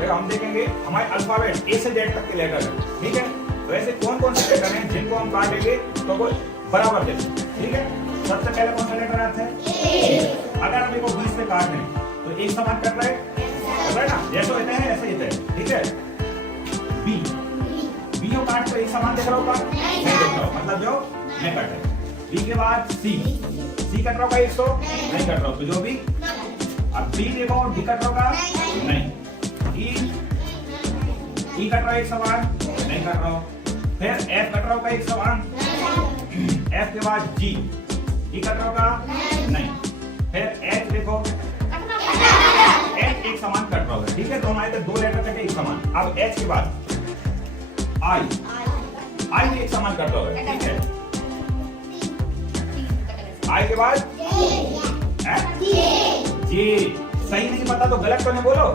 देखो हम देखेंगे हमारे अल्फाबेट ए से जेड तक के लेटर है, ठीक है। तो ऐसे कौन कौन से लेटर हैं जिनको हम काटेंगे तो वो बराबर देते, ठीक है। सबसे पहले कौन सा लेटर आता है ए। अगर हम इसको 20 से काट लें तो एक समान कट रहा है ना, जैसे होते हैं ऐसे ही होते हैं, ठीक है। बी बी को काट तो एक समान देख रहा होगा, नहीं देख रहा हूं, मतलब जो नहीं कट है। बी के बाद सी कट रहा होगा 100, नहीं कट रहा हो, तो जो भी अब बी देखो डी कट रहा होगा नहीं, ई कट रहा है एक समान, नहीं कट रहा हो। फिर एफ कट रहा होगा एक समान, एफ के बाद जी ई कट रहा होगा नहीं। फिर एच देखो एच एक समान कट रहा होगा, ठीक है। तो हमारे दो लेटर कटे एक समान। अब एच के बाद आई भी एक समान कट रहा होगा, ठीक है। आई के बाद जी, सही नहीं पता तो गलत तो नहीं बोलो,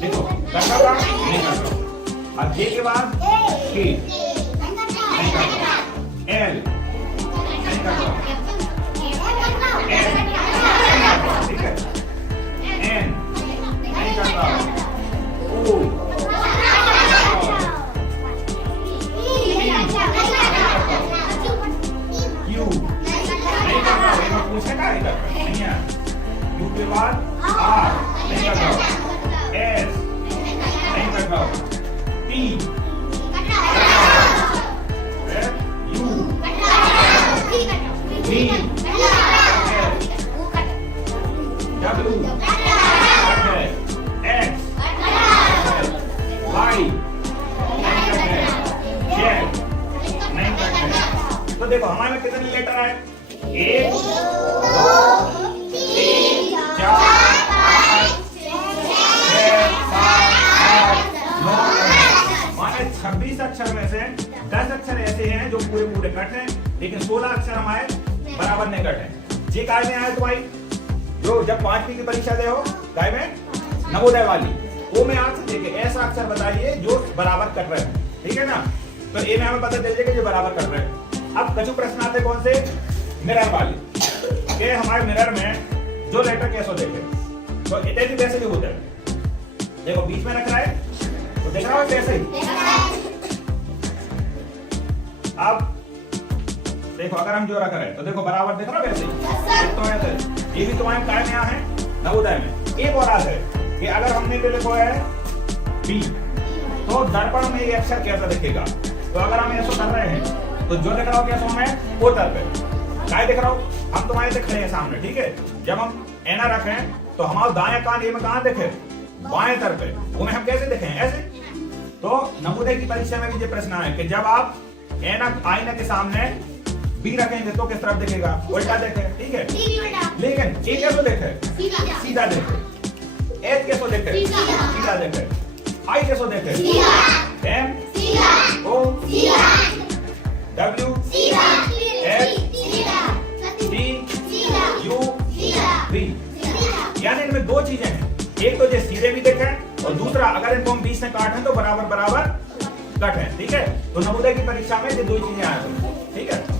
देखो कर रहा होगा नहीं कर रहा। अब जे के बाद के नहीं कर रहा, एल नहीं कर रहा, ठीक है, एन नहीं कर रहा, ओ क्यू नहीं कर रहा, ये पूछे ना इधर नहीं है। यू के बाद आर नहीं कर रहा, एस नहीं कर रहा, T U V W X Y Z नहीं करते। तो देखो हमारे में कितने लेटर आए, 1 2 3 4 5 6 7 8 9 माने 26 अक्षर में से 10 अक्षर ऐसे हैं जो पूरे पूरे कट हैं, लेकिन 16 अक्षर हमारे बराबर नहीं कट हैं। जे काय में आया तो भाई जो जब 5वीं की परीक्षा दे हो काय में नवोदय वाली, वो में आपसे देखे ऐसा अक्षर बताइए जो बराबर कट रहे हैं, ठीक है ना। तो ए में हमें पता चल जाएगा जो बराबर कट रहे हैं। अब कछु प्रश्न आते कौन से, मिरर वाले के हमारे मिरर में जो लेटर कैसे देखे तो इतने भी वैसे भी होते हैं। देखो बीच में रख रहा है तो देख रहा हो कैसे ही। अब देखो अगर हम जो रख रहे हैं तो देखो बराबर दिख रहा है वैसे ही, तो ऐसे ये भी तुम्हारे काय में है नवोदय में। एक और बात है कि अगर हमने पे लिखा है बी तो दर्पण में ये अक्षर कैसा दिखेगा, तो अगर हम ऐसा कर रहे हैं तो जो दिख रहा हो कैसा हमें पोर्टल पे काय दिख रहा हो, हम तुम्हारे से खड़े हैं सामने, ठीक है। जब हम एना रखें तो हमारा दाएं कान ये में कहां दिखे, बाएं तरफ पे, वो में हम कैसे दिखें ऐसे। तो नवोदय की परीक्षा में भी ये प्रश्न है कि जब आप एना आईना के सामने बी रखेंगे तो किस तरफ दिखेगा, उल्टा देखे, ठीक है। लेकिन ए कैसे देखे, सीधा देखे। एच कैसे देखे, सीधा देखे। आई कैसे देखे, M O W H T U V, यानी इनमें दो चीजें हैं, एक तो जो सीधे भी देखे और दूसरा अगर इनको हम 20 से काटें तो बराबर बराबर कट है, ठीक है। तो नवोदय की परीक्षा में ये दो चीजें आए, ठीक है।